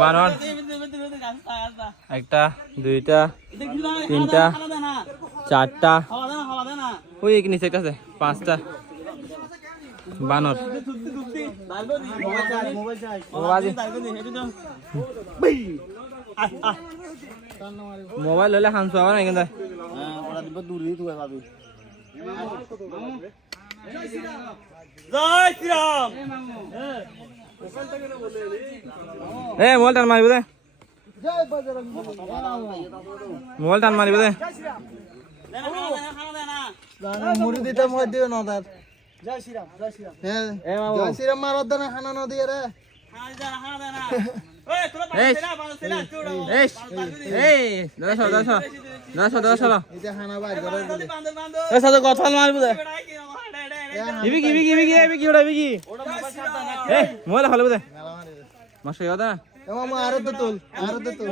বানর একটা দুইটা তিনটা চারটা ওই নিচে একটা আছে পাঁচটা বানর মোবাইল হলে হানসু আবার না কিন্তু মোবাইল টান মারিব দে মোবাইল টান মারিব দে মুড়ি দিতে মই দিও না তার জয় শ্রীরাম জয় শ্রীরাম হ্যাঁ জয় শ্রীরাম মারার দানা খানা না দিয়ে রে মোবাইল ভালো দে মাসে আরো তো তোল